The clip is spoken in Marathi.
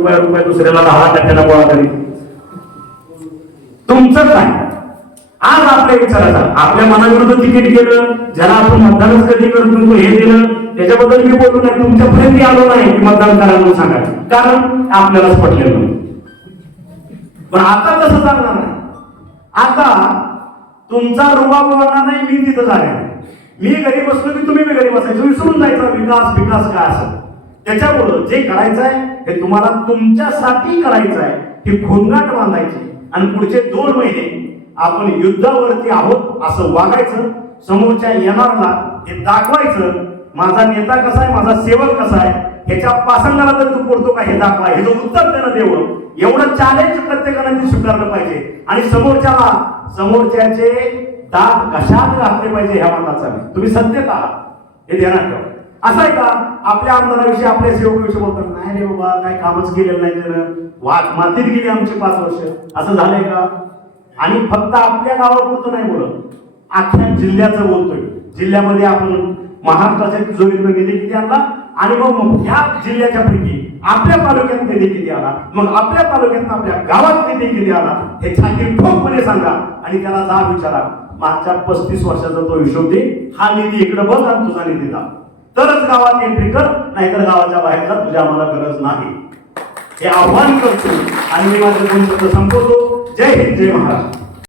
रुपये रुपये दुसऱ्याला दहा टक्क्याला गोळा करीत तुमचं काय आज आपल्या विचाराचा आपल्या मनाविरुद्ध तिकीट केलं ज्याला आपण मतदानच कधी करतो हे दिलं त्याच्याबद्दल मी बोलू नाही तुमच्यापर्यंत आलो नाही की मतदान करा म्हणून सांगा. कारण आपल्यालाच पटलेलं नाही. पण आता कसं चालणार नाही. आता तुमचा रुबाब होणार नाही मी तिथं जाणार मी घरी बसलो की तुम्ही मी गरीब बसायचं. विसरून जायचा विकास विकास काय असं. त्याच्यामुळं जे करायचं आहे हे तुम्हाला तुमच्यासाठी करायचं आहे ही खोंगाट बांधायची. आणि पुढचे दोन महिने आपण युद्धावरती आहोत असं वागायचं समोरच्या येणारला हे दाखवायचं माझा नेता कसा आहे माझा सेवक कसा आहे ह्याच्या पासंगाला जर तू पडतो का हे दाखवा. हे जो उत्तर देणं देवं एवढं चॅलेंज प्रत्येकाने स्वीकारलं पाहिजे. आणि समोरच्याला समोरच्याचे दात कशात घातले पाहिजे ह्या मताचा तुम्ही सत्यत आहात. हे ध्यानात ठेवा. असं आहे का? आपल्या आमदाराविषयी आपल्या सेवकाविषयी बोलतात नाही रे बाबा काय कामच केलेलं नाही त्यानं. वाट मातीत गेली आमची पाच वर्ष. असं झालंय का? आणि फक्त आपल्या गावापुरतं नाही बोलत. अख्ख्या जिल्ह्याचं बोलतोय. जिल्ह्यामध्ये आपण महाराष्ट्राच्या तिजोरीतनं निधी किती आणला? आणि मग मग ह्या जिल्ह्याच्या पैकी आपल्या तालुक्यात निधी किती आला? मग आपल्या तालुक्यात आपल्या गावात निधी किती आला? हे छाती ठोकपणे सांगा. आणि त्याला जा विचारा. मागच्या पस्तीस वर्षाचा तो हिशोब दे. हा निधी इकडे बघ आणि तुझा निधी जा तरच गावात एंट्री कर नाहीतर गावाच्या बाहेर जा तुझ्या आम्हाला गरज नाही. हे आव्हान करतो आणि मी माझं दोन शब्द संपवतो. जय हिंद जय महाराष्ट्र.